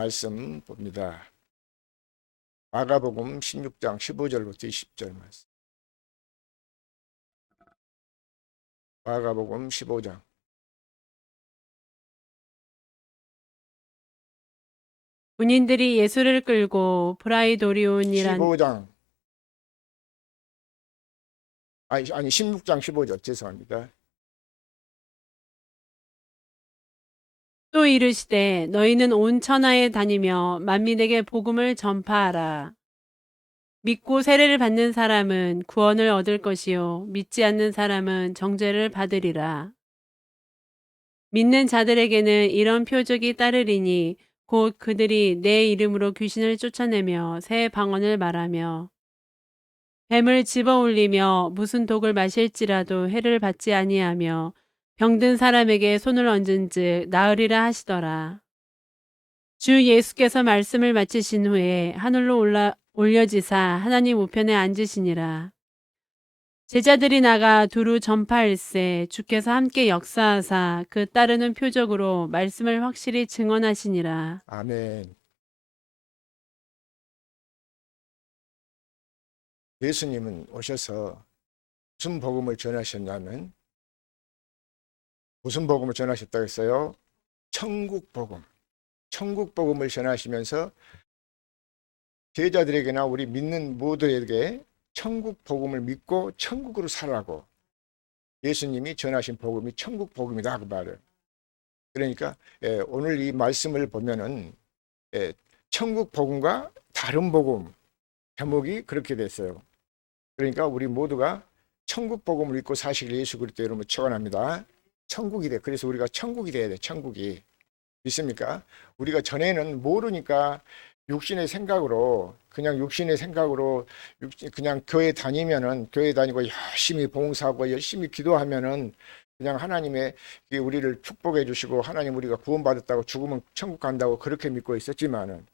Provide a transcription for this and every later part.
말씀 봅니다. 마가복음 16장 15절부터 20절 말씀. 마가복음 15장. 군인들이 예수를 끌고 프라이도리온이란 15장. 아니 16장 15절 죄송합니다. 또 이르시되 너희는 온 천하에 다니며 만민에게 복음을 전파하라. 믿고 세례를 받는 사람은 구원을 얻을 것이요 믿지 않는 사람은 정죄를 받으리라. 믿는 자들에게는 이런 표적이 따르리니 곧 그들이 내 이름으로 귀신을 쫓아내며 새 방언을 말하며 뱀을 집어올리며 무슨 독을 마실지라도 해를 받지 아니하며 병든 사람에게 손을 얹은즉 나으리라 하시더라. 주 예수께서 말씀을 마치신 후에 하늘로 올려지사 하나님 우편에 앉으시니라. 제자들이 나가 두루 전파할세 주께서 함께 역사하사 그 따르는 표적으로 말씀을 확실히 증언하시니라. 아멘. 예수님은 오셔서 무슨 복음을 전하셨냐면 무슨 복음을 전하셨다고 했어요? 천국 복음. 천국 복음을 전하시면서 제자들에게나 우리 믿는 모두에게 천국 복음을 믿고 천국으로 살라고 예수님이 전하신 복음이 천국 복음이다 그 말을. 그러니까 오늘 이 말씀을 보면은 천국 복음과 다른 복음 제목이 그렇게 됐어요. 그러니까 우리 모두가 천국 복음을 믿고 사실 예수 그리스도 이름으로 축원합니다. 천국이 돼. 그래서 우리가 천국이 돼야 돼. 천국이. 믿습니까? 우리가 전에는 모르니까 육신의 생각으로 그냥 교회 다니면은 교회 다니고 열심히 봉사하고 열심히 기도하면은 그냥 하나님의 우리를 축복해 주시고 하나님 우리가 구원받았다고 죽으면 천국 간다고 그렇게 믿고 있었지만은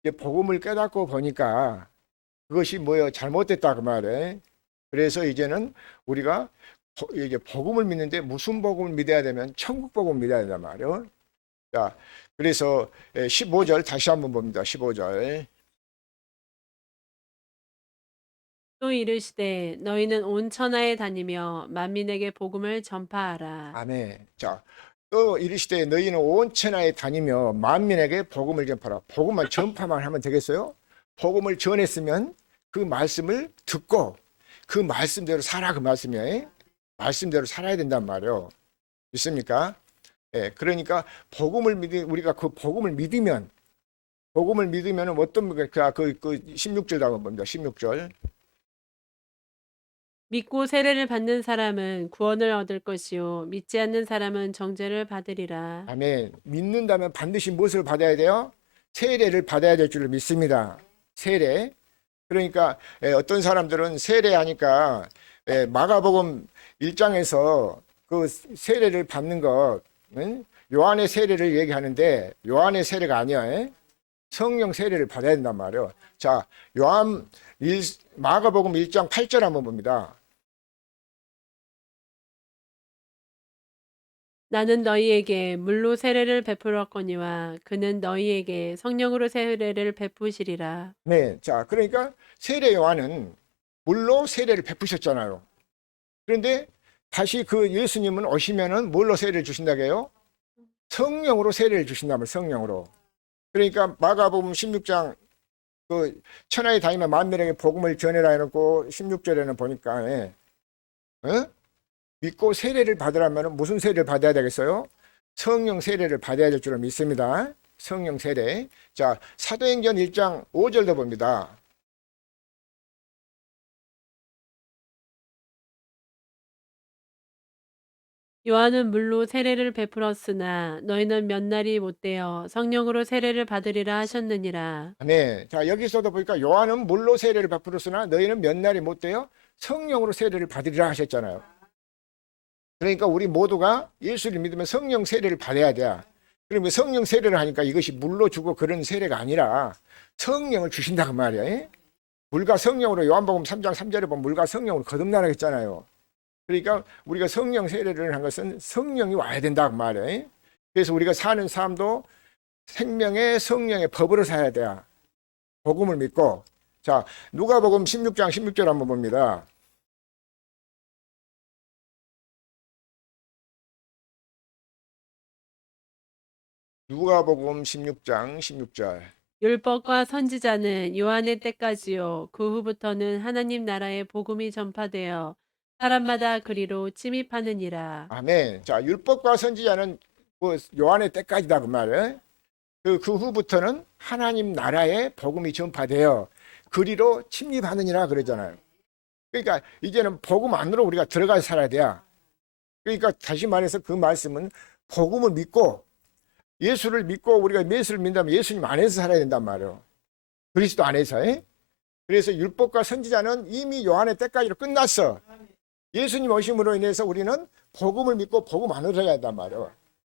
이제 복음을 깨닫고 보니까 그것이 뭐예요? 잘못됐다 그 말에. 그래서 이제는 우리가 이제 복음을 믿는데 무슨 복음을 믿어야 되면 천국 복음을 믿어야 된단 말이에요. 자, 그래서 15절 다시 한번 봅니다. 15절. 또 이르시되 너희는 온 천하에 다니며 만민에게 복음을 전파하라. 아멘. 자, 또 이르시되 너희는 온 천하에 다니며 만민에게 복음을 전파하라. 복음만 전파만 하면 되겠어요? 복음을 전했으면 그 말씀을 듣고 그 말씀대로 살아 그 말씀이에요. 말씀대로 살아야 된단 말이에요. 믿습니까? 그러니까 우리가 그 복음을 믿으면 어떤 그 16절 다음 봅니다. 16절. 믿고 세례를 받는 사람은 구원을 얻을 것이요 믿지 않는 사람은 정죄를 받으리라. 아멘. 믿는다면 반드시 무엇을 받아야 돼요? 세례를 받아야 될 줄을 믿습니다. 세례. 그러니까 어떤 사람들은 세례하니까 마가복음 1장에서 그 세례를 받는 것 요한의 세례를 얘기하는데 요한의 세례가 아니야. 성령 세례를 받아야 된단 말이에요. 자, 마가복음 1장 8절 한번 봅니다. 나는 너희에게 물로 세례를 베풀었거니와 그는 너희에게 성령으로 세례를 베푸시리라. 네, 자, 그러니까 세례 요한은 물로 세례를 베푸셨잖아요. 그런데 다시 그 예수님은 오시면은 뭘로 세례를 주신다고 해요? 성령으로 세례를 주신다면 성령으로. 그러니까 마가복음 16장 그 천하에 다니면 만민에게 복음을 전해라 해놓고 16절에는 보니까 믿고 세례를 받으려면 무슨 세례를 받아야 되겠어요? 성령 세례를 받아야 될 줄을 믿습니다. 성령 세례. 자, 사도행전 1장 5절도 봅니다. 요한은 물로 세례를 베풀었으나 너희는 몇 날이 못되어 성령으로 세례를 받으리라 하셨느니라. 네. 자, 여기서도 보니까 요한은 물로 세례를 베풀었으나 너희는 몇 날이 못 돼요? 성령으로 세례를 받으리라 하셨잖아요. 그러니까 우리 모두가 예수를 믿으면 성령 세례를 받아야 돼. 그러면 성령 세례를 하니까 이것이 물로 주고 그런 세례가 아니라 성령을 주신다 그 말이야. 물과 성령으로 요한복음 3장 3절에 보면 물과 성령으로 거듭나라 했잖아요. 그러니까 우리가 성령 세례를 한 것은 성령이 와야 된다 그 말이에요. 그래서 우리가 사는 삶도 생명의 성령의 법으로 살아야 돼요. 복음을 믿고. 자, 누가복음 16장 16절 한번 봅니다. 누가복음 16장 16절. 율법과 선지자는 요한의 때까지요. 그 후부터는 하나님 나라의 복음이 전파되어 사람마다 그리로 침입하느니라. 아멘. 자, 율법과 선지자는 뭐 요한의 때까지다 그 말이에요. 그 후부터는 하나님 나라의 복음이 전파되어 그리로 침입하느니라 그러잖아요. 그러니까 이제는 복음 안으로 우리가 들어가서 살아야 돼요. 그러니까 다시 말해서 그 말씀은 복음을 믿고 예수를 믿고 우리가 예수를 믿다면 예수님 안에서 살아야 된단 말이에요. 그리스도 안에서. 그래서 율법과 선지자는 이미 요한의 때까지로 끝났어. 예수님 오심으로 인해서 우리는 복음을 믿고 복음 안으로 살아야 된단 말이에요.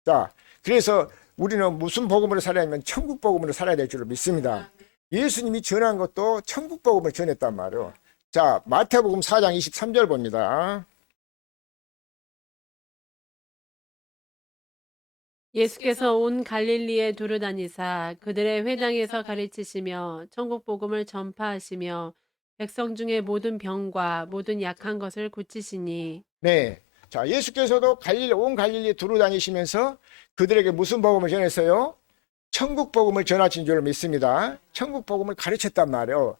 자, 그래서 우리는 무슨 복음으로 살아야 하면 천국 복음으로 살아야 될 줄로 믿습니다. 예수님이 전한 것도 천국 복음을 전했단 말이에요. 자, 마태복음 4장 23절 봅니다. 예수께서 온 갈릴리에 두루 다니사 그들의 회당에서 가르치시며 천국 복음을 전파하시며 백성 중에 모든 병과 모든 약한 것을 고치시니. 네. 자, 예수께서도 온 갈릴리 두루 다니시면서 그들에게 무슨 복음을 전했어요? 천국 복음을 전하신 줄 믿습니다. 천국 복음을 가르쳤단 말이에요.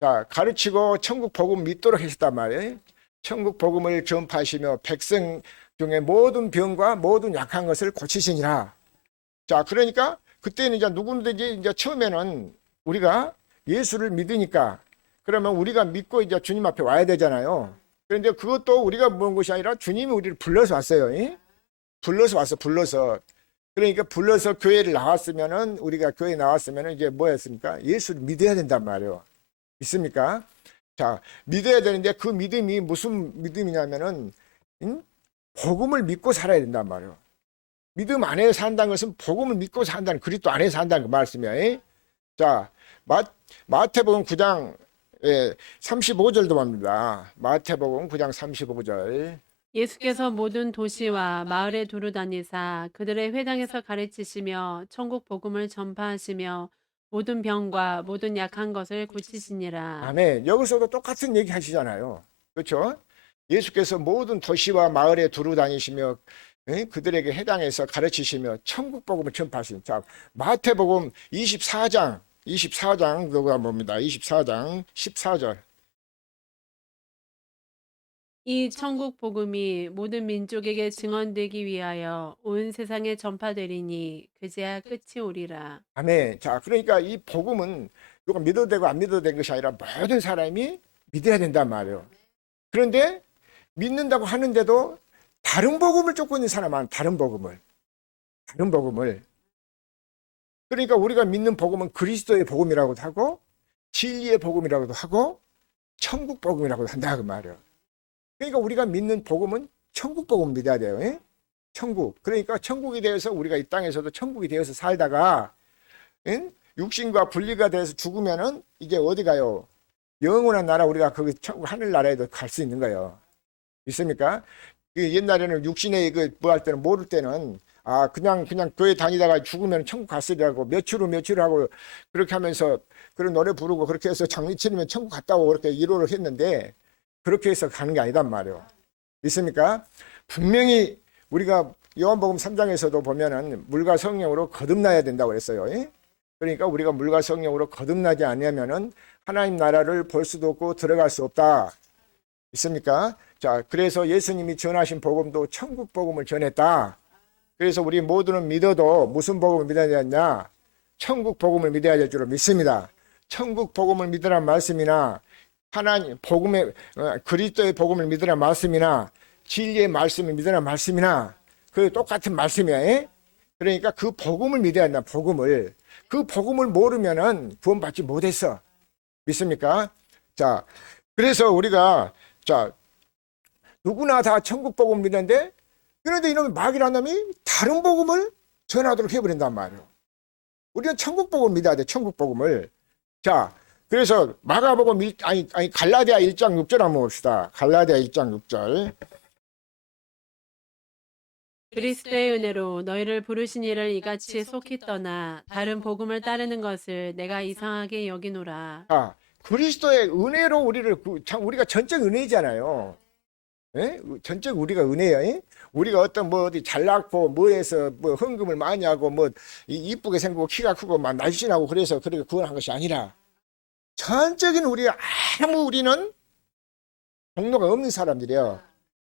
자, 가르치고 천국 복음 믿도록 하셨단 말이에요. 천국 복음을 전파하시며 백성 중에 모든 병과 모든 약한 것을 고치시니라. 자, 그러니까 그때는 이제 누구든지 이제 처음에는 우리가 예수를 믿으니까 그러면 우리가 믿고 이제 주님 앞에 와야 되잖아요. 그런데 그것도 우리가 모은 것이 아니라 주님이 우리를 불러서 왔어요. 불러서 왔어, 불러서. 그러니까 불러서 교회를 나왔으면은 우리가 교회 나왔으면은 이제 뭐였습니까? 예수를 믿어야 된단 말이에요. 믿습니까? 자, 믿어야 되는데 그 믿음이 무슨 믿음이냐면은 복음을 믿고 살아야 된단 말이에요. 믿음 안에 산다는 것은 복음을 믿고 산다는 그리스도 안에 산다는 그 말씀이에요. 자, 마태복음 9장 35절도 봅니다. 마태복음 9장 35절. 예수께서 모든 도시와 마을에 두루 다니사 그들의 회당에서 가르치시며 천국 복음을 전파하시며 모든 병과 모든 약한 것을 고치시니라. 아멘. 여기서도 똑같은 얘기 하시잖아요. 그렇죠? 예수께서 모든 도시와 마을에 두루 다니시며 그들에게 해당해서 가르치시며 천국 복음을 전파하시는. 자, 마태복음 24장 누가 봅니다. 24장 14절. 이 천국 복음이 모든 민족에게 증언되기 위하여 온 세상에 전파되리니 그제야 끝이 오리라. 아멘. 자, 그러니까 이 복음은 이거 믿어도 되고 안 믿어도 되는 것이 아니라 모든 사람이 믿어야 된단 말이에요. 그런데 믿는다고 하는데도 다른 복음을 쫓고 있는 사람은 다른 복음을. 그러니까 우리가 믿는 복음은 그리스도의 복음이라고도 하고 진리의 복음이라고도 하고 천국 복음이라고도 한다 그 말이에요. 그러니까 우리가 믿는 복음은 천국 복음 믿어야 돼요. 천국. 그러니까 천국이 되어서 우리가 이 땅에서도 천국이 되어서 살다가 육신과 분리가 돼서 죽으면은 이제 어디 가요? 영원한 나라 우리가 거기 하늘 나라에도 갈 수 있는 거예요. 있습니까? 옛날에는 육신의 뭐 할 때는 모를 때는 그냥 교회 다니다가 죽으면 천국 갔으리라고 며칠 후 하고 그렇게 하면서 그런 노래 부르고 그렇게 해서 장미 치르면 천국 갔다고 그렇게 위로를 했는데 그렇게 해서 가는 게 아니단 말이에요. 믿습니까? 분명히 우리가 요한복음 3장에서도 보면은 물과 성령으로 거듭나야 된다고 그랬어요. 그러니까 우리가 물과 성령으로 거듭나지 않으면은 하나님 나라를 볼 수도 없고 들어갈 수 없다. 있습니까? 자, 그래서 예수님이 전하신 복음도 천국 복음을 전했다. 그래서 우리 모두는 믿어도 무슨 복음을 믿어야 되냐? 천국 복음을 믿어야 될 줄로 믿습니다. 천국 복음을 믿으란 말씀이나 하나님 복음의 그리스도의 복음을 믿으란 말씀이나 진리의 말씀을 믿으란 말씀이나 그 똑같은 말씀이야. 그러니까 그 복음을 믿어야 한다. 복음을. 그 복음을 모르면은 구원받지 못했어. 믿습니까? 자, 그래서 우리가 자 누구나 다 천국 복음 믿는데 그런데 이놈의 마귀라는 놈이 다른 복음을 전하도록 해버린단 말이에요. 우리는 천국 복음을 믿어야 돼. 천국 복음을. 자, 그래서 마가복음 갈라디아 1장 6절 한번 봅시다. 갈라디아 1장 6절. 그리스도의 은혜로 너희를 부르신 이를 이같이 속히 떠나 다른 복음을 따르는 것을 내가 이상하게 여기노라. 그리스도의 은혜로 우리를 참 우리가 전적 은혜잖아요. 예? 전적 우리가 은혜야. 예? 우리가 어떤 뭐 어디 잘났고 뭐해서 뭐 헌금을 많이 하고 뭐 이쁘게 생기고 키가 크고 막 날씬하고 그래서 그렇게 구원한 것이 아니라 전적인 우리는 공로가 없는 사람들이에요.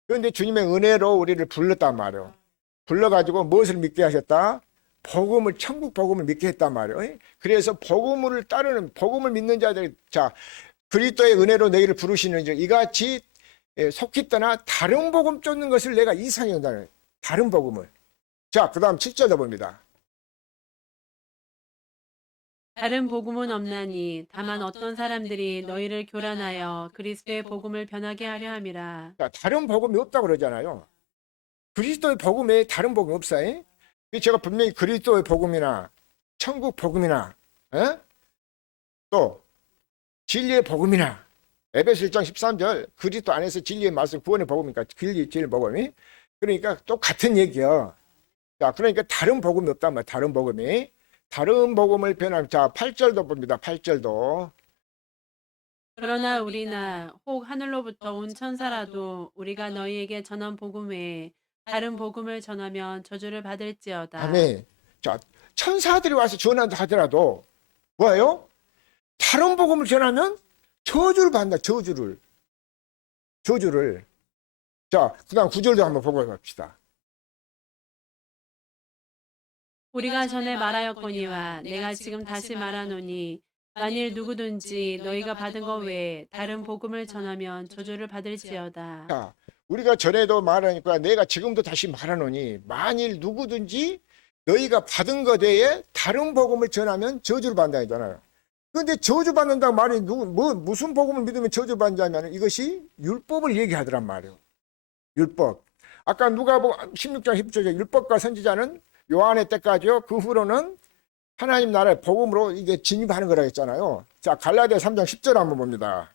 그런데 주님의 은혜로 우리를 불렀단 말이에요. 불러가지고 무엇을 믿게 하셨다? 복음을, 천국 복음을 믿게 했단 말이에요. 그래서 복음을 따르는, 복음을 믿는 자들, 자, 그리스도의 은혜로 너희를 부르시는 자, 이같이 속히 떠나 다른 복음 쫓는 것을 내가 이상히 한다는, 다른 복음을. 자, 그 다음 7절도 봅니다. 다른 복음은 없나니 다만 어떤 사람들이 너희를 교란하여 그리스도의 복음을 변하게 하려 함이라. 자, 다른 복음이 없다고 그러잖아요. 그리스도의 복음에 다른 복음 없어요. 제가 분명히 그리스도의 복음이나 천국 복음이나 또 진리의 복음이나 에베소 1장 13절 그리스도 안에서 진리의 말씀 구원의 복음이니까 진리의 복음이 그러니까 똑같은 얘기야. 자, 그러니까 다른 복음이 없단 말이야. 다른 복음이 다른 복음을 변함. 자, 8절도 봅니다. 8절도 그러나 우리나 혹 하늘로부터 온 천사라도 우리가 너희에게 전한 복음 외에 다른 복음을 전하면 저주를 받을지어다. 아멘. 자, 천사들이 와서 전한다 하더라도 뭐예요? 다른 복음을 전하면 저주를 받는다. 저주를. 자, 그 다음 9절도 한번 보고 갑시다. 우리가 전에 말하였거니와 내가 지금 다시 말하노니 만일 누구든지 너희가 받은 것 외에 다른 복음을 전하면 저주를 받을지어다. 자, 우리가 전에도 말하니까 내가 지금도 다시 말하노니 만일 누구든지 너희가 받은 것 외에 다른 복음을 전하면 저주를 받는다 했잖아요. 그런데 저주받는다고 말이 무슨 복음을 믿으면 저주받는다면 이것이 율법을 얘기하더란 말이에요. 율법. 아까 누가복음 16장 10절에 율법과 선지자는 요한의 때까지요. 그 후로는 하나님 나라의 복음으로 이게 진입하는 거라 했잖아요. 자, 갈라디아 3장 10절 한번 봅니다.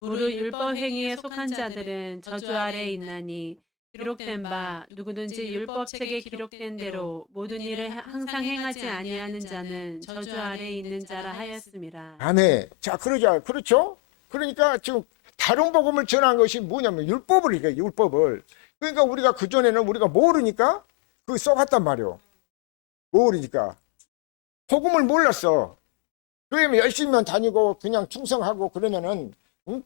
무릇 율법 행위에 속한 자들은 저주 아래에 있나니 기록된 바 누구든지 율법책에 기록된 대로 모든 일을 항상 행하지 아니하는 자는 저주 아래에 있는 자라 하였음이라. 아멘. 자, 그렇죠? 그러니까 지금 다른 복음을 전한 것이 뭐냐면 율법을 얘기해요. 율법을. 그러니까 우리가 그전에는 우리가 모르니까 그거 써갔단 말이에요. 모르니까. 복음을 몰랐어. 그러면 열심히만 다니고 그냥 충성하고 그러면은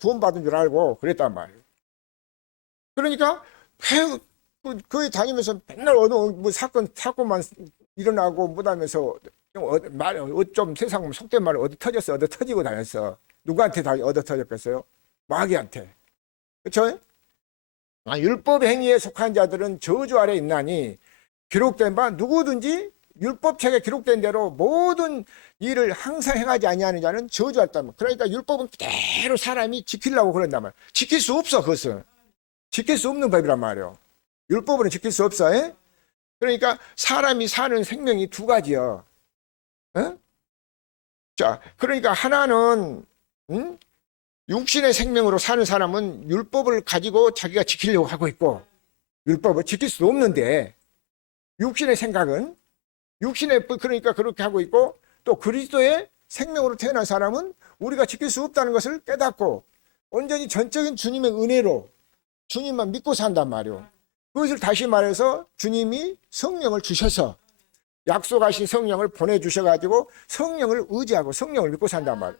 구원받은 줄 알고 그랬단 말이에요. 그러니까 거기 다니면서 맨날 뭐 사건만 일어나고 못하면서 좀 세상 속된 말을 얻어 터지고 다녔어. 누구한테 다 얻어 터졌겠어요? 마귀한테. 그렇죠? 율법 행위에 속한 자들은 저주 아래 있나니 기록된 바 누구든지 율법책에 기록된 대로 모든 일을 항상 행하지 아니하는 자는 저주했단 말이야. 그러니까 율법은 그대로 사람이 지키려고 그런단 말이야. 지킬 수 없어. 그것은 지킬 수 없는 법이란 말이에요. 율법은 지킬 수 없어. 그러니까 사람이 사는 생명이 두 가지야. 자, 그러니까 하나는 육신의 생명으로 사는 사람은 율법을 가지고 자기가 지키려고 하고 있고 율법을 지킬 수 없는데 육신의 생각은 그러니까 그렇게 하고 있고 또 그리스도의 생명으로 태어난 사람은 우리가 지킬 수 없다는 것을 깨닫고 온전히 전적인 주님의 은혜로 주님만 믿고 산단 말이에요. 그것을 다시 말해서 주님이 성령을 주셔서 약속하신 성령을 보내주셔가지고 성령을 의지하고 성령을 믿고 산단 말이에요.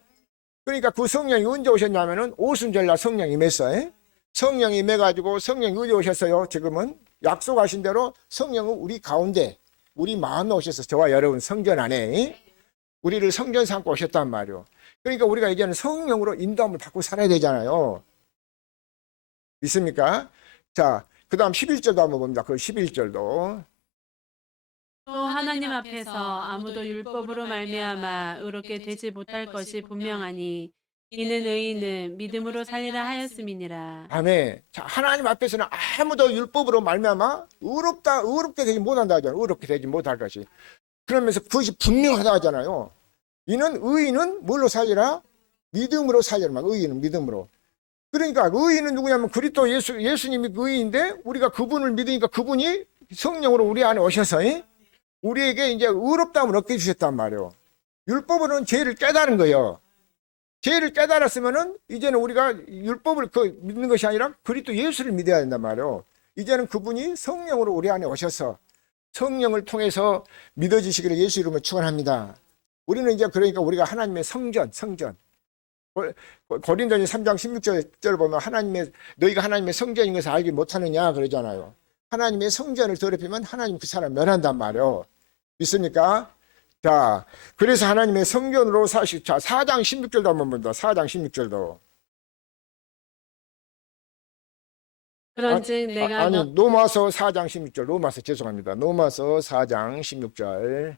그러니까 그 성령이 언제 오셨냐면은 오순절날 성령이 임했어요. 성령이 임해가지고 성령이 언제 오셨어요? 지금은 약속하신 대로 성령은 우리 가운데 우리 마음에 오셔서 저와 여러분 성전 안에 우리를 성전 삼고 오셨단 말이에요. 그러니까 우리가 이제는 성령으로 인도함을 받고 살아야 되잖아요. 믿습니까? 자, 그 다음 11절도 한번 봅니다. 그 11절도. 또 하나님 앞에서 아무도 율법으로 말미암아 의롭게 되지 못할 것이 분명하니 이는 의인은 믿음으로 살리라 하였음이니라. 아멘. 자, 하나님 앞에서는 아무도 율법으로 말미암아 의롭게 되지 못한다 하잖아요. 의롭게 되지 못할 것이. 그러면서 그것이 분명하다 하잖아요. 이는 의인은 뭘로 살리라? 믿음으로 살리라. 의인은 믿음으로. 그러니까 의인은 누구냐면 그리스도 예수님이 그 의인인데 우리가 그분을 믿으니까 그분이 성령으로 우리 안에 오셔서 우리에게 이제 의롭다함을 얻게 주셨단 말이에요. 율법으로는 죄를 깨달은 거예요. 죄를 깨달았으면은 이제는 우리가 율법을 믿는 것이 아니라 그리스도 예수를 믿어야 된단 말이에요. 이제는 그분이 성령으로 우리 안에 오셔서 성령을 통해서 믿어지시기를 예수 이름으로 축원합니다. 우리는 이제 그러니까 우리가 하나님의 성전 고린도전 3장 16절을 보면 너희가 하나님의 성전인 것을 알지 못하느냐 그러잖아요. 하나님의 성전을 더럽히면 하나님 그 사람 멸한단 말이에요. 믿습니까? 자, 그래서 하나님의 성전으로 사실 자 4장 16절도 한번 본다. 4장 16절도. 그런즉 내가 아니 로마서 4장 16절. 로마서 죄송합니다. 로마서 4장 16절.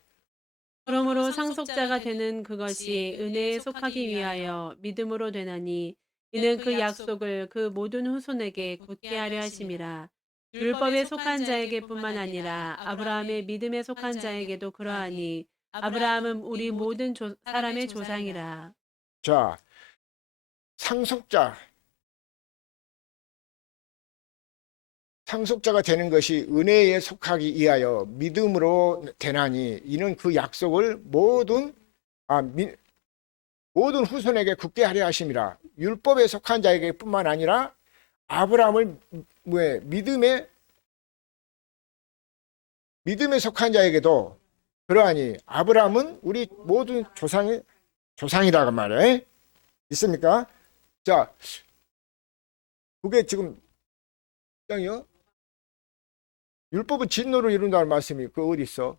그러므로 상속자가 되는 그것이 은혜에 속하기 위하여 믿음으로 되나니 이는 그 약속을 그 모든 후손에게 굳게 하려 하심이라. 율법에 속한 자에게뿐만 아니라 아브라함의 믿음에 속한 자에게도 그러하니 아브라함은 우리 모든 사람의 조상이라. 자, 상속자가 되는 것이 은혜에 속하기 위하여 믿음으로 되나니 이는 그 약속을 모든 후손에게 굳게 하려 하심이라. 율법에 속한 자에게뿐만 아니라 아브라함을 믿음에 속한 자에게도 그러하니 아브라함은 우리 모든 조상이라고 말해. 있습니까? 자, 그게 지금 짱이요? 율법은 진노를 이룬다는 말씀이 그 어디 있어?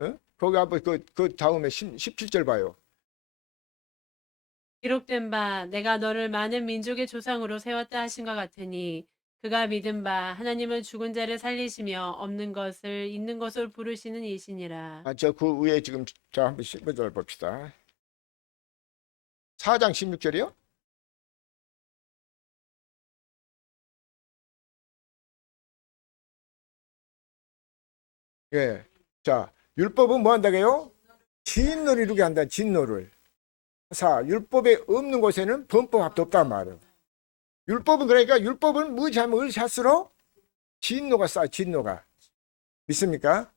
어? 거기 한번 그 다음에 17절 봐요. 기록된 바 내가 너를 많은 민족의 조상으로 세웠다 하신 것 같으니 그가 믿은 바 하나님은 죽은 자를 살리시며 없는 것을 있는 것으로 부르시는 이시니라. 저 그 위에 지금 자 한번 15절 봅시다. 4장 16절이요? 예. 자, 율법은 뭐 한다고요? 진노를 이루게 한다. 진노를. 자, 율법에 없는 곳에는 범법합도 없단 말이에요. 율법은 그러니까 율법은 뭐 잘못 할수록 진노가 쌓여. 진노가. 믿습니까?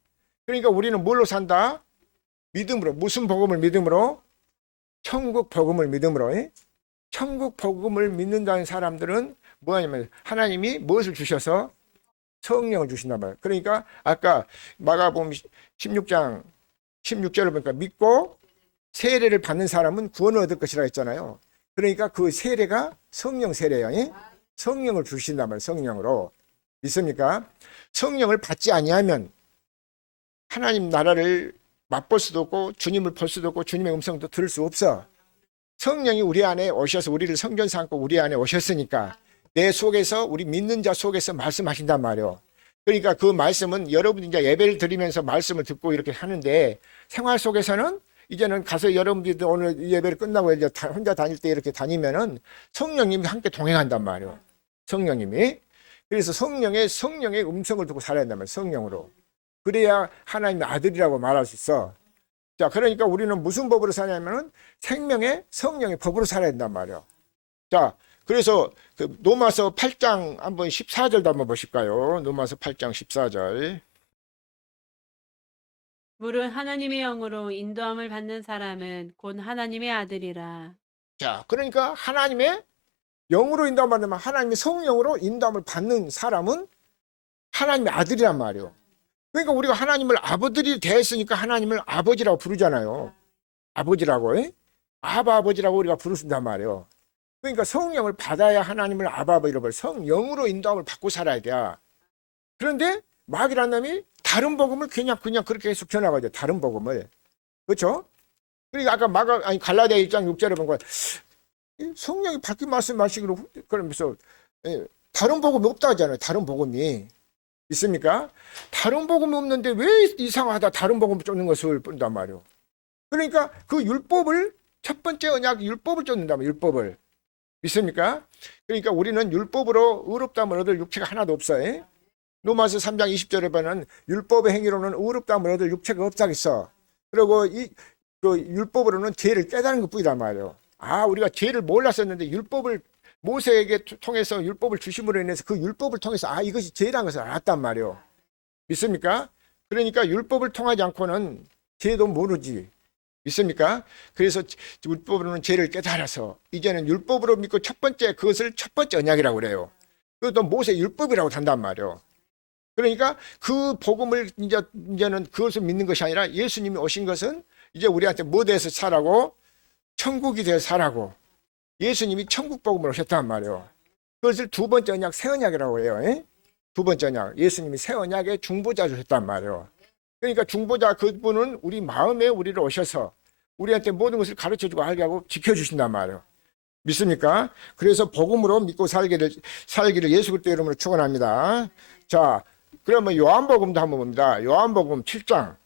그러니까 우리는 뭘로 산다? 믿음으로. 무슨 복음을 믿음으로? 천국 복음을 믿음으로. 천국 복음을 믿는다는 사람들은 뭐냐면 하나님이 무엇을 주셔서 성령을 주신단 말이에요. 그러니까 아까 마가복음 16장 16절을 보니까 믿고 세례를 받는 사람은 구원을 얻을 것이라 했잖아요. 그러니까 그 세례가 성령 세례예요. 성령을 주신단 말이에요. 성령으로. 믿습니까? 성령을 받지 아니하면 하나님 나라를 맛볼 수도 없고 주님을 볼 수도 없고 주님의 음성도 들을 수 없어. 성령이 우리 안에 오셔서 우리를 성전 삼고 우리 안에 오셨으니까 내 속에서 우리 믿는 자 속에서 말씀하신단 말이에요. 그러니까 그 말씀은 여러분이 이제 예배를 드리면서 말씀을 듣고 이렇게 하는데 생활 속에서는 이제는 가서 여러분들이 오늘 예배를 끝나고 이제 혼자 다닐 때 이렇게 다니면은 성령님이 함께 동행한단 말이에요. 성령님이. 그래서 성령의 음성을 듣고 살아야 한단 말이에요. 성령으로. 그래야 하나님의 아들이라고 말할 수 있어. 자, 그러니까 우리는 무슨 법으로 사냐면은 생명의 성령의 법으로 살아야 된단 말이에요. 자, 그래서 그 로마서 8장 한번 14절도 한번 보실까요? 로마서 8장 14절. 무릇 하나님의 영으로 인도함을 받는 사람은 곧 하나님의 아들이라. 자, 그러니까 하나님의 영으로 인도함을 받으면 하나님의 성령으로 인도함을 받는 사람은 하나님의 아들이란 말이에요. 그러니까 우리가 하나님을 아버들이 대했으니까 하나님을 아버지라고 부르잖아요. 아버지라고. 아버지라고 우리가 부르신단 말이에요. 그러니까 성령을 받아야 하나님을 아버지라고 성령으로 인도함을 받고 살아야 돼. 그런데 마귀라는 놈이 다른 복음을 그냥 그렇게 계속 전하거든요. 다른 복음을. 그렇죠? 그러니까 아까 갈라디아 1장 6절에 본 거 성령이 받기 말씀하시기로 그러면서 다른 복음이 없다 하잖아요. 다른 복음이. 있습니까? 다른 복음이 없는데 왜 이상하다 다른 복음을 쫓는 것을 본단 말이에요. 그러니까 그 율법을 첫 번째 언약 율법을 쫓는다 말이에요. 율법을. 믿습니까? 그러니까 우리는 율법으로 의롭다함을 얻을 육체가 하나도 없어요. 로마서 3장 20절에 보면 율법의 행위로는 의롭다함을 얻을 육체가 없다고 있어. 그리고 그 율법으로는 죄를 깨달은 것뿐이란 말이에요. 우리가 죄를 몰랐었는데 율법을 모세에게 통해서 율법을 주심으로 인해서 그 율법을 통해서 이것이 죄라는 것을 알았단 말이에요. 믿습니까? 그러니까 율법을 통하지 않고는 죄도 모르지. 믿습니까? 그래서 율법으로는 죄를 깨달아서 이제는 율법으로 믿고 첫 번째 그것을 첫 번째 언약이라고 그래요. 그것도 모세 율법이라고 한단 말이에요. 그러니까 그 복음을 이제는 그것을 믿는 것이 아니라 예수님이 오신 것은 이제 우리한테 뭐 돼서 살라고? 천국이 되어 살라고. 예수님이 천국 복음을 오셨단 말이에요. 그것을 두 번째 언약, 새 언약이라고 해요. 두 번째 언약. 예수님이 새 언약의 중보자 주셨단 말이에요. 그러니까 중보자 그분은 우리 마음에 우리를 오셔서 우리한테 모든 것을 가르쳐주고 알게 하고 지켜주신단 말이에요. 믿습니까? 그래서 복음으로 믿고 살기를 예수 그리스도 이름으로 축원합니다. 자, 그러면 요한복음도 한번 봅니다. 요한복음 7장.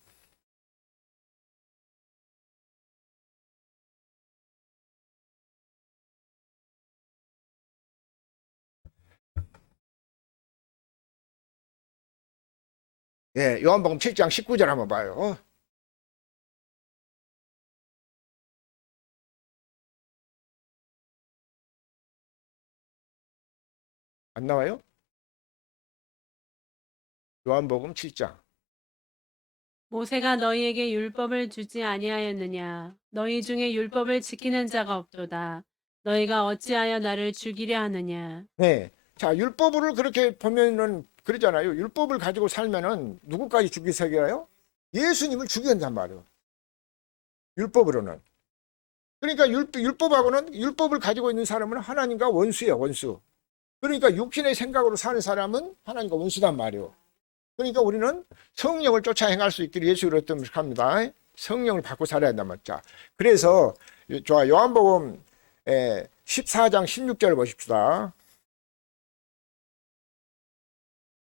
예, 요한복음 7장 19절 한번 봐요. 안 나와요? 요한복음 7장. 모세가 너희에게 율법을 주지 아니하였느냐? 너희 중에 율법을 지키는 자가 없도다. 너희가 어찌하여 나를 죽이려 하느냐? 네. 자, 율법을 그렇게 보면은 그러잖아요. 율법을 가지고 살면은 누구까지 죽이 새겨요? 예수님을 죽여야 한단 말이에요. 율법으로는. 그러니까 율법하고는 율법을 가지고 있는 사람은 하나님과 원수예요, 원수. 그러니까 육신의 생각으로 사는 사람은 하나님과 원수단 말이에요. 그러니까 우리는 성령을 쫓아 행할 수 있기를 예수로 합니다. 성령을 받고 살아야 한단 말이죠. 그래서 요한복음 14장 16절을 보십시다.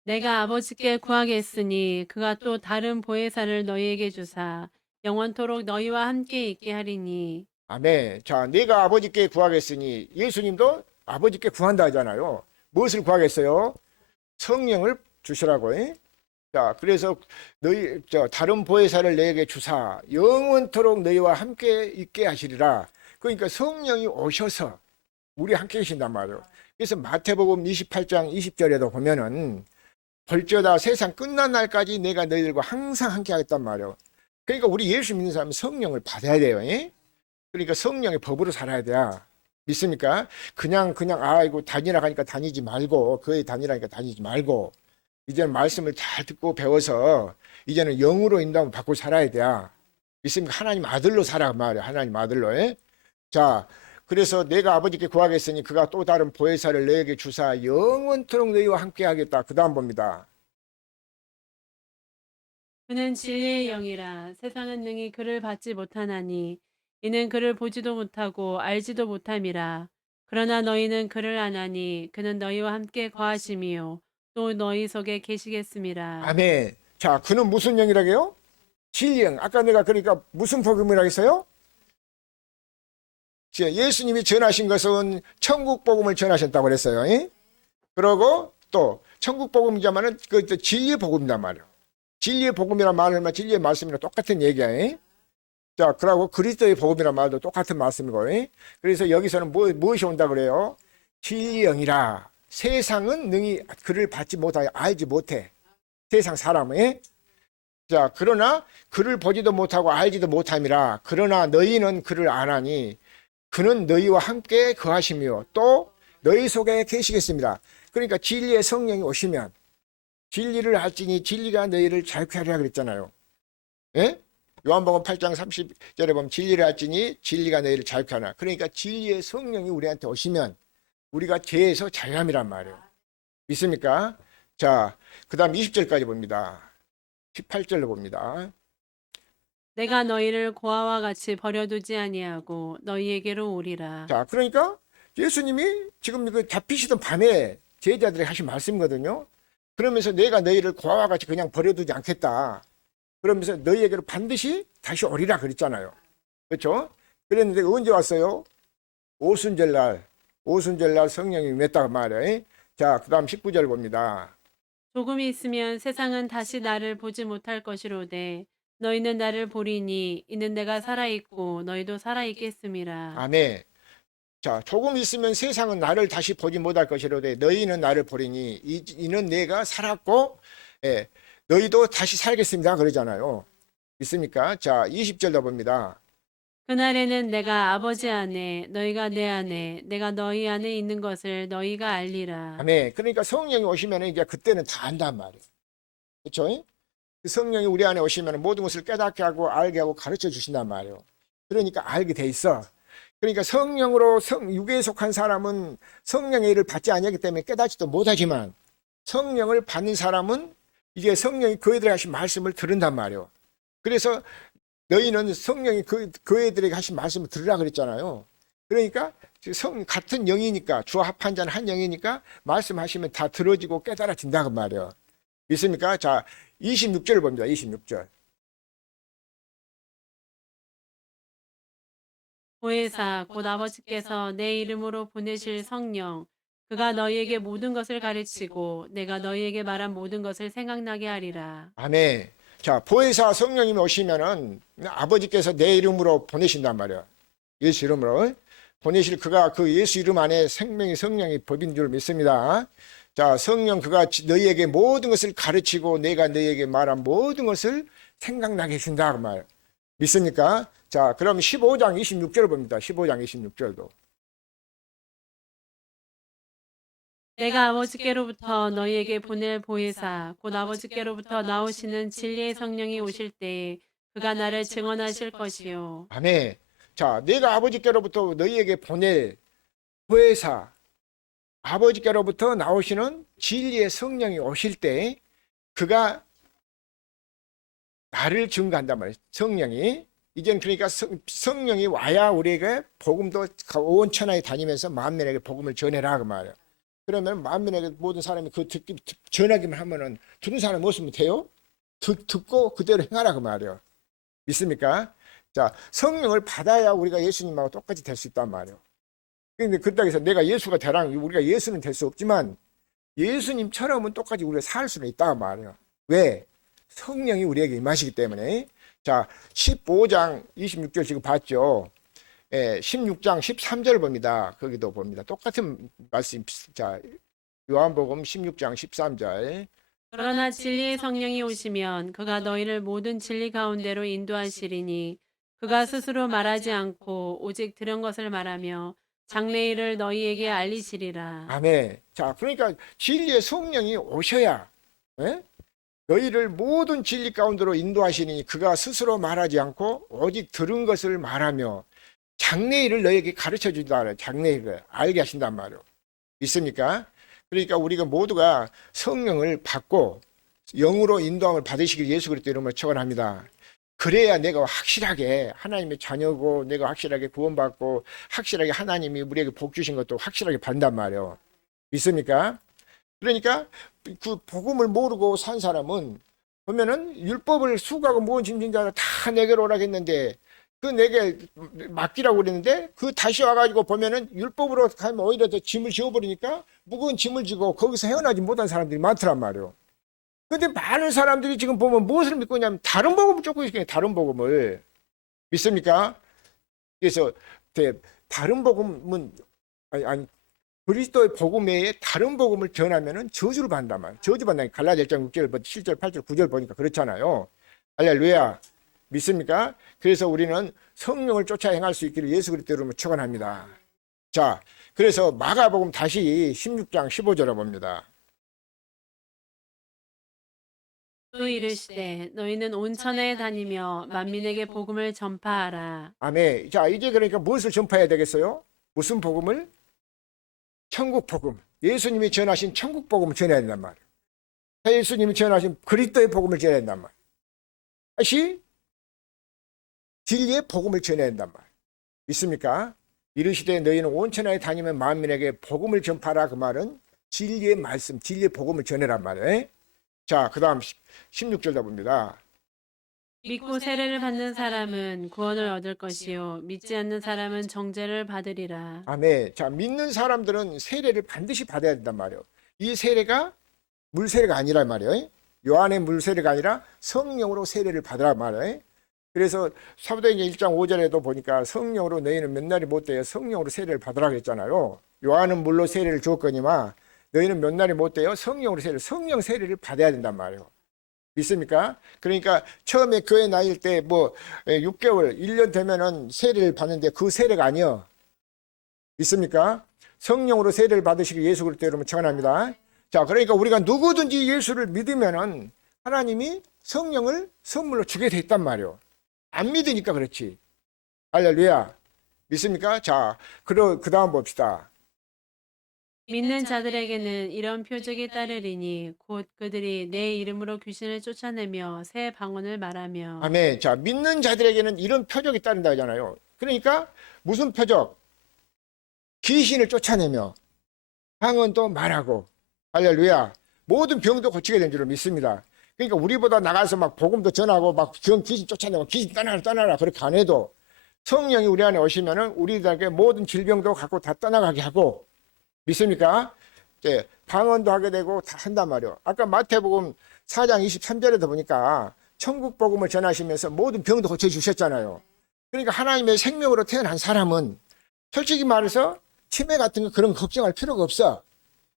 내가 아버지께 구하겠으니 그가 또 다른 보혜사를 너희에게 주사 영원토록 너희와 함께 있게 하리니. 아멘. 자, 내가 아버지께 구하겠으니 예수님도 아버지께 구한다 하잖아요. 무엇을 구하겠어요? 성령을 주시라고. 자, 그래서 다른 보혜사를 너에게 주사 영원토록 너희와 함께 있게 하시리라. 그러니까 성령이 오셔서 우리 함께 계신단 말이에요. 그래서 마태복음 28장 20절에도 보면은 벌저다 세상 끝난 날까지 내가 너희들과 항상 함께 하겠단 말이에요. 그러니까 우리 예수 믿는 사람은 성령을 받아야 돼요. 그러니까 성령의 법으로 살아야 돼요. 믿습니까? 그냥 아이고 다니라 하니까 다니지 말고 교회 다니라니까 다니지 말고 이제는 말씀을 잘 듣고 배워서 이제는 영으로 인도함을 받고 살아야 돼요. 믿습니까? 하나님 아들로 살아 말이야. 하나님 아들로. 자, 그래서 내가 아버지께 구하겠으니 그가 또 다른 보혜사를 너에게 주사 영원토록 너희와 함께 하겠다. 그 다음 봅니다. 그는 진리의 영이라 세상은 능히 그를 받지 못하나니 이는 그를 보지도 못하고 알지도 못함이라. 그러나 너희는 그를 아나니 그는 너희와 함께 거하심이요 또 너희 속에 계시겠음이라. 아멘. 자, 그는 무슨 영이라고요? 진리영. 아까 내가 그러니까 무슨 복음이라고 했어요? 예수님이 전하신 것은 천국 복음을 전하셨다고 그랬어요. 그러고 또 천국 복음이자마는 그 진리의 복음이란 말이에요. 진리의 복음이란 말을 하면 진리의 말씀이랑 똑같은 얘기야. 자, 그러고 그리스도의 복음이란 말도 똑같은 말씀이고. 그래서 여기서는 무엇이 온다 그래요? 진리의 영이라 세상은 능히 그를 받지 못하여 알지 못해. 세상 사람이. 자, 그러나 그를 보지도 못하고 알지도 못함이라. 그러나 너희는 그를 아나니 그는 너희와 함께 거하시며 또 너희 속에 계시겠습니다. 그러니까 진리의 성령이 오시면 진리를 알지니 진리가 너희를 자유케 하리라 그랬잖아요. 예? 요한복음 8장 30절에 보면 진리를 알지니 진리가 너희를 자유케 하나. 그러니까 진리의 성령이 우리한테 오시면 우리가 죄에서 자유함이란 말이에요. 믿습니까? 자, 그 다음 20절까지 봅니다. 18절로 봅니다. 내가 너희를 고아와 같이 버려두지 아니하고 너희에게로 오리라. 자, 그러니까 예수님이 지금 그 잡히시던 밤에 제자들에게 하신 말씀이거든요. 그러면서 내가 너희를 고아와 같이 그냥 버려두지 않겠다. 그러면서 너희에게로 반드시 다시 오리라 그랬잖아요. 그렇죠? 그랬는데 언제 왔어요? 오순절날 성령이 임했다고 말이에요. 자, 그 다음 19절 봅니다. 조금이 있으면 세상은 다시 나를 보지 못할 것이로되 너희는 나를 보리니 이는 내가 살아있고 너희도 살아있겠음이라. 아멘. 자, 조금 있으면 세상은 나를 다시 보지 못할 것이로되 너희는 나를 보리니 이는 내가 살았고 예, 너희도 다시 살겠습니다. 그러잖아요. 있습니까? 자, 20절도 봅니다. 그날에는 내가 아버지 안에 너희가 내 안에 내가 너희 안에 있는 것을 너희가 알리라. 아멘. 그러니까 성령이 오시면 이제 그때는 다 안단 말이에요. 그렇죠? 그 성령이 우리 안에 오시면 모든 것을 깨닫게 하고 알게 하고 가르쳐 주신단 말이에요. 그러니까 알게 돼 있어. 그러니까 성령으로 육에 속한 사람은 성령의 일을 받지 아니하기 때문에 깨닫지도 못하지만 성령을 받는 사람은 이제 성령이 그애들에게 하신 말씀을 들은단 말이에요. 그래서 너희는 성령이 그애들에게 하신 말씀을 들으라 그랬잖아요. 그러니까 같은 영이니까 주와 합한 자는 한 영이니까 말씀하시면 다 들어지고 깨달아진다 그 말이에요. 믿습니까? 자, 26절을 봅니다. 26절. 보혜사 곧 아버지께서 내 이름으로 보내실 성령 그가 너희에게 모든 것을 가르치고 내가 너희에게 말한 모든 것을 생각나게 하리라. 아멘. 자, 보혜사 성령님이 오시면은 아버지께서 내 이름으로 보내신단 말이야. 예수 이름으로 보내실 그가 그 예수 이름 안에 생명이 성령이 법인 줄 믿습니다. 자, 성령 그가 너희에게 모든 것을 가르치고 내가 너희에게 말한 모든 것을 생각나게 해준다 그 말. 믿습니까? 자, 그럼 15장 26절을 봅니다. 15장 26절도. 내가 아버지께로부터 너희에게 보낼 보혜사 곧 아버지께로부터 나오시는 진리의 성령이 오실 때에 그가 나를 증언하실 것이요. 아멘. 자, 내가 아버지께로부터 너희에게 보낼 보혜사 아버지께로부터 나오시는 진리의 성령이 오실 때 그가 나를 증거한단 말이에요. 성령이 이제는 그러니까 성령이 와야 우리에게 복음도 온 천하에 다니면서 만민에게 복음을 전해라 그 말이에요. 그러면 만민에게 모든 사람이 그 전하기만 하면은 듣는 사람이 없으면 돼요? 듣고 그대로 행하라 그 말이에요. 믿습니까? 자, 성령을 받아야 우리가 예수님하고 똑같이 될 수 있단 말이에요. 근데 그 땅에서 내가 예수가 되라 우리가 예수는 될 수 없지만 예수님처럼은 똑같이 우리가 살 수는 있다 말이에요. 왜? 성령이 우리에게 임하시기 때문에. 자, 15장 26절 지금 봤죠? 예, 16장 13절 봅니다. 거기도 봅니다. 똑같은 말씀. 자, 요한복음 16장 13절. 그러나 진리의 성령이 오시면 그가 너희를 모든 진리 가운데로 인도하시리니 그가 스스로 말하지 않고 오직 들은 것을 말하며 장래일을 너희에게 알리시리라. 아멘. 자, 그러니까 진리의 성령이 오셔야 예? 너희를 모든 진리 가운데로 인도하시니 그가 스스로 말하지 않고 오직 들은 것을 말하며 장래일을 너희에게 가르쳐 준다. 장래일을 알게 하신단 말이에요. 있습니까? 그러니까 우리가 모두가 성령을 받고 영으로 인도함을 받으시길 예수 그리스도 이름으로 축원합니다. 그래야 내가 확실하게 하나님의 자녀고 내가 확실하게 구원받고 확실하게 하나님이 우리에게 복 주신 것도 확실하게 받는단 말이에요. 믿습니까? 그러니까 그 복음을 모르고 산 사람은 보면은 율법을 수고하고 모은 짐진 자가 다 내게로 오라 했는데 그 내게 맡기라고 그랬는데 그 다시 와가지고 보면은 율법으로 가면 오히려 더 짐을 지워버리니까 무거운 짐을 지고 거기서 헤어나지 못한 사람들이 많더란 말이에요. 근데 많은 사람들이 지금 보면 무엇을 믿고 있냐면 다른 복음을 쫓고 있어요. 다른 복음을. 믿습니까? 그래서 다른 복음은 아니 그리스도의 복음 외에 다른 복음을 전하면은 저주를 받는단 말이에요. 저주받는 갈라디아 1장 6절, 7절, 8절, 9절 보니까 그렇잖아요. 할렐루야. 믿습니까? 그래서 우리는 성령을 쫓아 행할 수 있기를 예수 그리스도 이름으로 축원합니다. 자, 그래서 마가복음 다시 16장 15절을 봅니다. 또 이르시되 너희는 온 천하에 다니며 만민에게 복음을 전파하라. 아멘. 자, 이제 그러니까 무엇을 전파해야 되겠어요? 무슨 복음을? 천국 복음. 예수님이 전하신 천국 복음을 전해야 된단 말이에요. 예수님이 전하신 그리스도의 복음을 전해야 된단 말이에요. 다시 진리의 복음을 전해야 된단 말이에요. 믿습니까? 이르시되 너희는 온 천하에 다니면 만민에게 복음을 전파라 그 말은 진리의 말씀, 진리의 복음을 전해란 말이에요. 자, 그 다음 16절도 봅니다. 믿고 세례를 받는 사람은 구원을 얻을 것이요 믿지 않는 사람은 정죄를 받으리라. 아멘. 자, 믿는 사람들은 세례를 반드시 받아야 된단 말이에요. 이 세례가 물 세례가 아니란 말이에요. 요한의 물 세례가 아니라 성령으로 세례를 받으란 말이에요. 그래서 사도행전 1장 5절에도 보니까 성령으로 너희는 몇 날이 못 되어 성령으로 세례를 받으라 그랬잖아요. 요한은 물로 세례를 주었거니와 너희는 몇 날이 못 되어 성령으로 성령 세례를 받아야 된단 말이에요. 믿습니까? 그러니까 처음에 교회 다닐 때 뭐 6개월, 1년 되면은 세례를 받는데 그 세례가 아니요. 믿습니까? 성령으로 세례를 받으시길 예수 그리스도 이름으로 축원합니다. 자, 그러니까 우리가 누구든지 예수를 믿으면은 하나님이 성령을 선물로 주게 돼 있단 말이에요. 안 믿으니까 그렇지. 할렐루야. 믿습니까? 자, 그 다음 봅시다. 믿는 자들에게는 이런 표적이 따르리니 곧 그들이 내 이름으로 귀신을 쫓아내며 새 방언을 말하며. 아멘. 자, 믿는 자들에게는 이런 표적이 따른다 하잖아요. 그러니까 무슨 표적? 귀신을 쫓아내며 방언도 말하고. 할렐루야. 모든 병도 고치게 된 줄로 믿습니다. 그러니까 우리보다 나가서 막 복음도 전하고 막 귀신 쫓아내고 귀신 떠나라 그렇게 안 해도 성령이 우리 안에 오시면은 우리들에게 모든 질병도 갖고 다 떠나가게 하고. 믿습니까? 예, 방언도 하게 되고 다 한단 말이에요. 아까 마태복음 4장 23절에도 보니까 천국 복음을 전하시면서 모든 병도 고쳐주셨잖아요. 그러니까 하나님의 생명으로 태어난 사람은 솔직히 말해서 치매 같은 거 그런 걱정할 필요가 없어.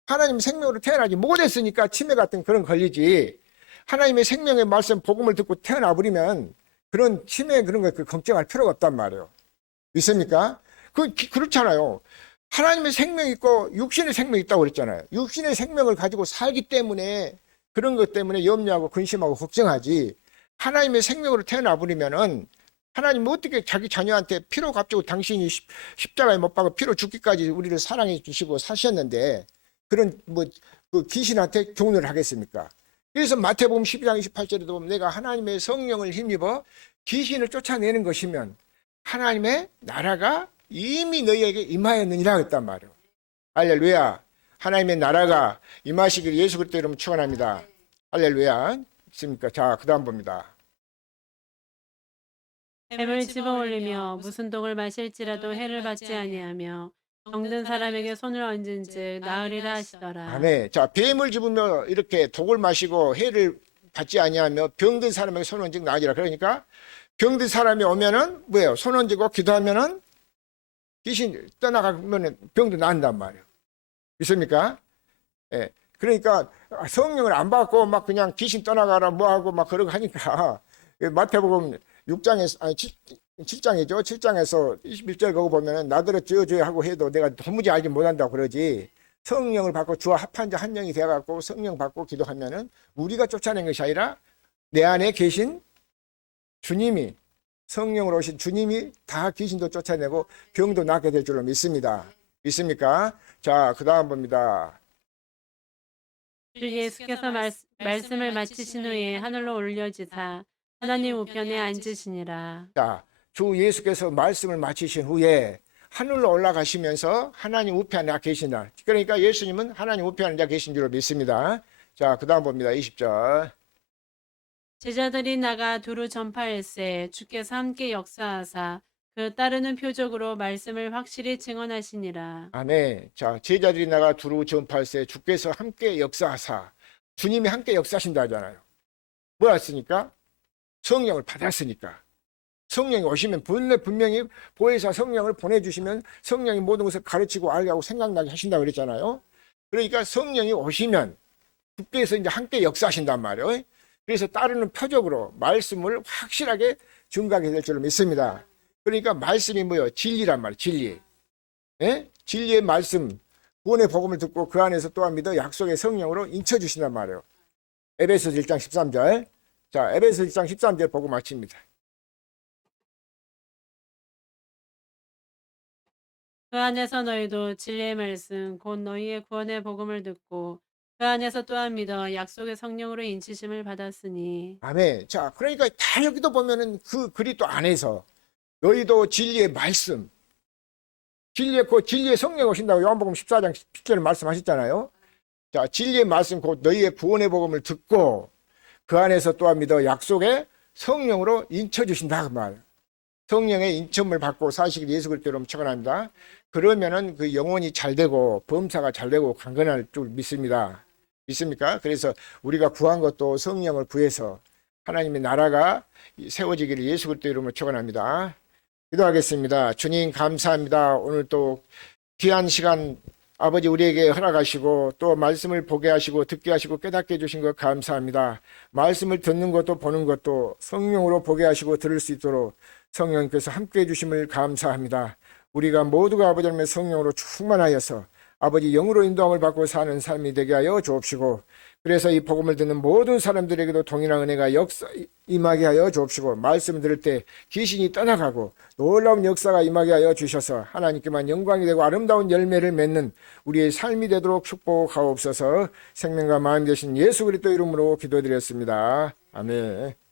하나님의 생명으로 태어나지 못했으니까 치매 같은 그런 걸리지. 하나님의 생명의 말씀 복음을 듣고 태어나 버리면 그런 치매 그런 거 걱정할 필요가 없단 말이에요. 믿습니까? 그렇잖아요. 하나님의 생명이 있고 육신의 생명이 있다고 그랬잖아요. 육신의 생명을 가지고 살기 때문에 그런 것 때문에 염려하고 근심하고 걱정하지. 하나님의 생명으로 태어나 버리면은 하나님은 어떻게 자기 자녀한테 피로 값주고 당신이 십자가에 못 박아 피로 죽기까지 우리를 사랑해 주시고 사셨는데 그런 그 귀신한테 경륜을 하겠습니까? 그래서 마태복음 12장 28절에도 보면 내가 하나님의 성령을 힘입어 귀신을 쫓아내는 것이면 하나님의 나라가 이미 너희에게 임하였느니라 했단 말이에요. 할렐루야. 하나님의 나라가 임하시기를 예수 그리스도 이름으로 축원합니다. 할렐루야. 있습니까? 자, 그다음 봅니다. 뱀을 집어올리며 무슨 독을 마실지라도 해를 받지 아니하며 병든 사람에게 손을 얹은즉 나으리라 하시더라. 아멘. 자, 뱀을 집으며 이렇게 독을 마시고 해를 받지 아니하며 병든 사람에게 손 얹은 나으리라. 그러니까 병든 사람이 오면은 뭐예요? 손 얹고 기도하면은 귀신 떠나가면 병도 난단 말이에요. 믿습니까? 예. 그러니까 성령을 안 받고 막 그냥 귀신 떠나가라 뭐하고 막 그러고 하니까 마태복음 6장에서 아니 7장이죠. 7장에서 21절 거기 보면은 나더러 저저 하고 해도 내가 도무지 알지 못한다고 그러지. 성령을 받고 주와 합한 자 한 명이 되어 갖고 성령 받고 기도하면은 우리가 쫓아낸 것이 아니라 내 안에 계신 주님이 성령으로 오신 주님이 다 귀신도 쫓아내고 병도 낫게 될 줄로 믿습니다. 믿습니까? 자, 그 다음 봅니다. 주 예수께서 말씀을 마치신 후에 하늘로 올려지사 하나님 우편에 앉으시니라. 자, 주 예수께서 말씀을 마치신 후에 하늘로 올라가시면서 하나님 우편에 계신다. 그러니까 예수님은 하나님 우편에 계신 줄로 믿습니다. 자, 그 다음 봅니다. 20절. 제자들이 나가 두루 전파할세 주께서 함께 역사하사 그 따르는 표적으로 말씀을 확실히 증언하시니라. 아멘. 자, 제자들이 나가 두루 전파할세 주께서 함께 역사하사. 주님이 함께 역사하신다 하잖아요. 뭐였으니까? 성령을 받았으니까. 성령이 오시면 분명히 보혜사 성령을 보내주시면 성령이 모든 것을 가르치고 알게 하고 생각나게 하신다고 그랬잖아요. 그러니까 성령이 오시면 주께서 이제 함께 역사하신단 말이에요. 그래서 따르는 표적으로 말씀을 확실하게 증거하게 될 줄로 믿습니다. 그러니까 말씀이 뭐예요? 진리란 말이에요. 진리. 예? 진리의 말씀, 구원의 복음을 듣고 그 안에서 또한 믿어 약속의 성령으로 인쳐주신단 말이에요. 에베소서 1장 13절. 자, 에베소서 1장 13절 보고 마칩니다. 그 안에서 너희도 진리의 말씀 곧 너희의 구원의 복음을 듣고 그 안에서 또한 믿어 약속의 성령으로 인치심을 받았으니. 아멘. 자, 그러니까 다 여기도 보면은 그 그리스도 안에서 너희도 진리의 말씀, 진리의 성령 오신다고 요한복음 14장 10절에 말씀하셨잖아요. 자, 진리의 말씀 곧 너희의 구원의 복음을 듣고 그 안에서 또한 믿어 약속의 성령으로 인쳐주신다 그 말. 성령의 인첨을 받고 사시길 예수 그리스도로 축원합니다. 그러면은 그 영혼이 잘 되고 범사가 잘 되고 강건할 줄 믿습니다. 믿습니까? 그래서 우리가 구한 것도 성령을 구해서 하나님의 나라가 세워지기를 예수 그리스도 이름으로 축원합니다. 기도하겠습니다. 주님 감사합니다. 오늘 또 귀한 시간 아버지 우리에게 허락하시고 또 말씀을 보게 하시고 듣게 하시고 깨닫게 해주신 것 감사합니다. 말씀을 듣는 것도 보는 것도 성령으로 보게 하시고 들을 수 있도록 성령께서 함께 해주심을 감사합니다. 우리가 모두가 아버지 하나님의 성령으로 충만하여서 아버지 영으로 인도함을 받고 사는 삶이 되게 하여 주옵시고, 그래서 이 복음을 듣는 모든 사람들에게도 동일한 은혜가 임하게 하여 주옵시고, 말씀을 들을 때 귀신이 떠나가고 놀라운 역사가 임하게 하여 주셔서 하나님께만 영광이 되고 아름다운 열매를 맺는 우리의 삶이 되도록 축복하옵소서. 생명과 마음이 되신 예수 그리스도 이름으로 기도드렸습니다. 아멘.